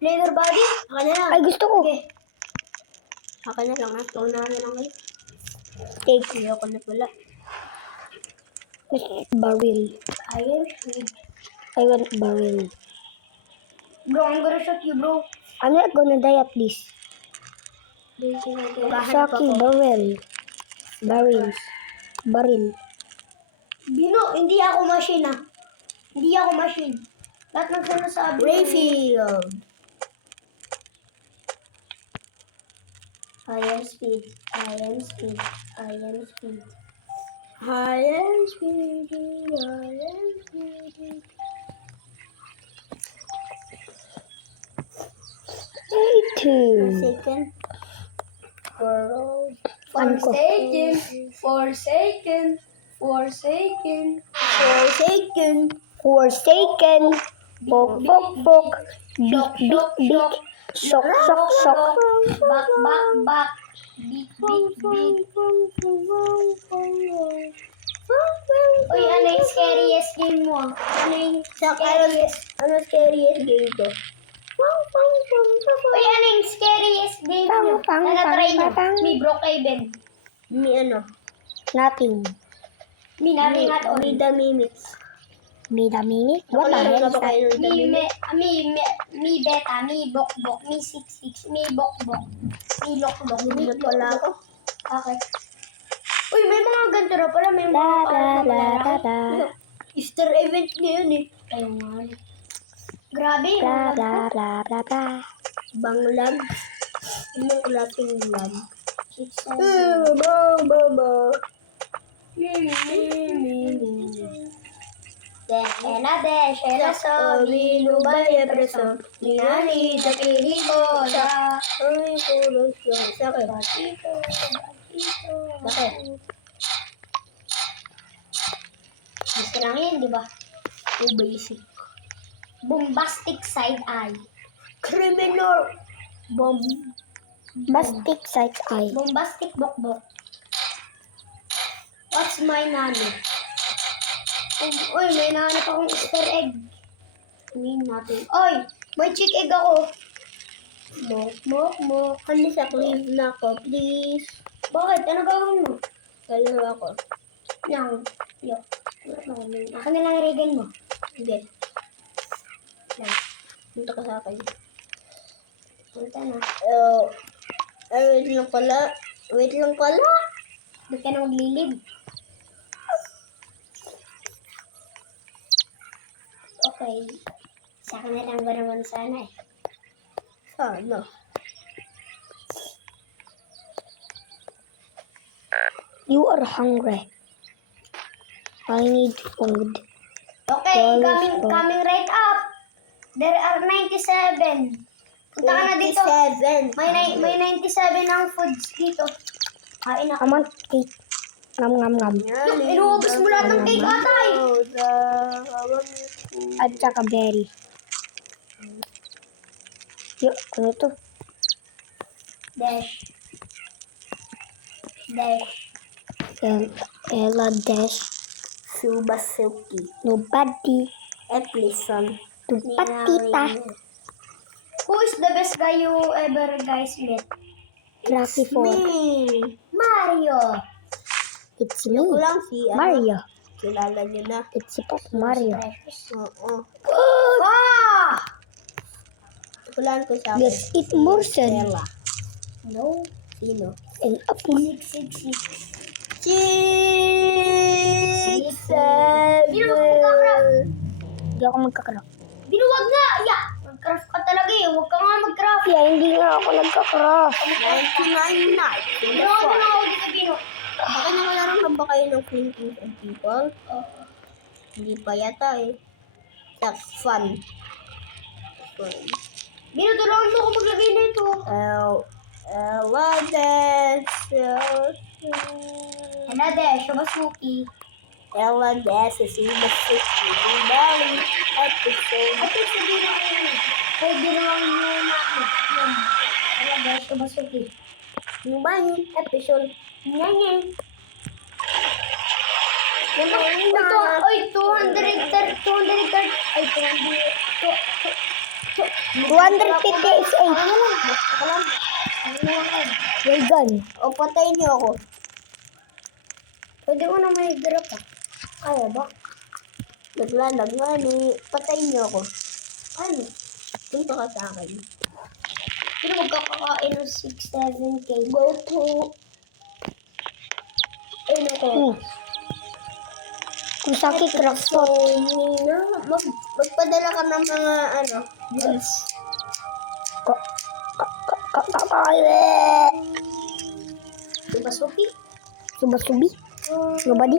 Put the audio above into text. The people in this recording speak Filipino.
Flavor body? Akin na lang. Ay, gusto ko. Okay. Akin na lang ha. Paunahan na lang kayo. Take. Ayoko na pala. Barrel. Ayun, sweet. I want barrel. Bro, I'm gonna shoot you, bro. I'm not gonna die at least. Saki, barrel. Barrel. Barrel. Bino, hindi ako machine ah. Hindi ako machine. Lahat ng sinasabi. Rayfield. I am speed. I am speed. I am speed. I am speed. I am speed. Forsaken. Forsaken. Forsaken. Forsaken. Forsaken. Forsaken. Fok, fok, fok. Bik, bik, bik. Sok, sok, sok. Back, back, back. Big, big, big. Uy, ano yung scariest game mo? Ano yung scariest? Ano scariest game ko? Uy, ano yung scariest game nyo? Pang, Ano try nyo? pang. Mi Brookhaven. Mi ano? Nothing. Mi nothing at all. Mi the Mimics. Made a minute? What the hell is that? Mi Beta, Mi Bokbok, Mi 66, Mi Bokbok, Mi Lokbok, Mi Lokbok. Okay. Uy, may mga ganito na pala. May mga Da. Easter event ngayon eh. Ayun nga. Grabe. Bla, bla, bla, bla, bla. Banglag. Anong klaseng lag? Desce so, binubay e preso. Ninani, tapirito, sa... Ay, pulos yun. Sakit. Bakit? Gusto lang yun, di ba? Too basic. Bombastic side eye. Criminal. Bastic side eye. Bombastic bokbok. What's my nani? Uy, may nahanap akong Easter egg. Sabihin natin. Oy, may chick egg ako. Mok. Kami sa clip na ako, please. Bakit? Ano gawin mo? Galaw ako. Yang. Yo. Akin na lang i-regan mo. Hindi. Yan. Punta ka sa akin. Punta na. Wait lang pala. Ba't ka na maglilib? Okay. Sa akin na lang ba naman sana eh. Sana? You are hungry. I need food. Okay, Sorry, coming right up. There are 97. Punta ka na dito. May 97 ang foods dito. Kain na. I want cake. Ngam, ngam, ngam. Yung inuubos mo lahat ng cake atay. At saka berry. Yo, ano to? Dash. Ella dash. Subasuki. Nobody. Epleson. Tupatita. Who is the best guy you ever guys met? Lucky for. Me. Mario. It's me. Kulang si Mario. Kilala niyo na. It's supposed Mario. Oo. Ah! Kulang ko sa Let's eat more sun. Stella. No. Sino? And apple. 666. 6, 7. Hindi ako magkakarap. Binuwag na! Yeah! Mag-craft ka talaga eh. Huwag ka nga mag-craft. Kaya hindi nga ako nagkakarap. 99 night. Binuwag na ako dito, Bino. Baka nakalaro na ba kayo ng Clean Kings and People? Hindi pa yata eh. That's fun. Bino, tulungan mo ako maglagay na ito. Another, Shobasuki. Ella Des is in the city. Bali episode. Ito sabihin mo yun. Pwede naman yun natin. Ella Des, Shobasuki. Bali episode. Ganyan. Ito, oy, 230. Ay, 200. 258. Well done. O, patayin niyo ako. Pwede mo na may drop ah. Kaya ba? Naglalag nga ni. Patayin niyo ako. Ano? Punta ka sa akin. Pero magkakakain ng 6-7K. Go to... Ano ko? Kusaki craft So, magpadala ka ng mga ano, goods. Diba, Sophie? Suba-subi. Nobody.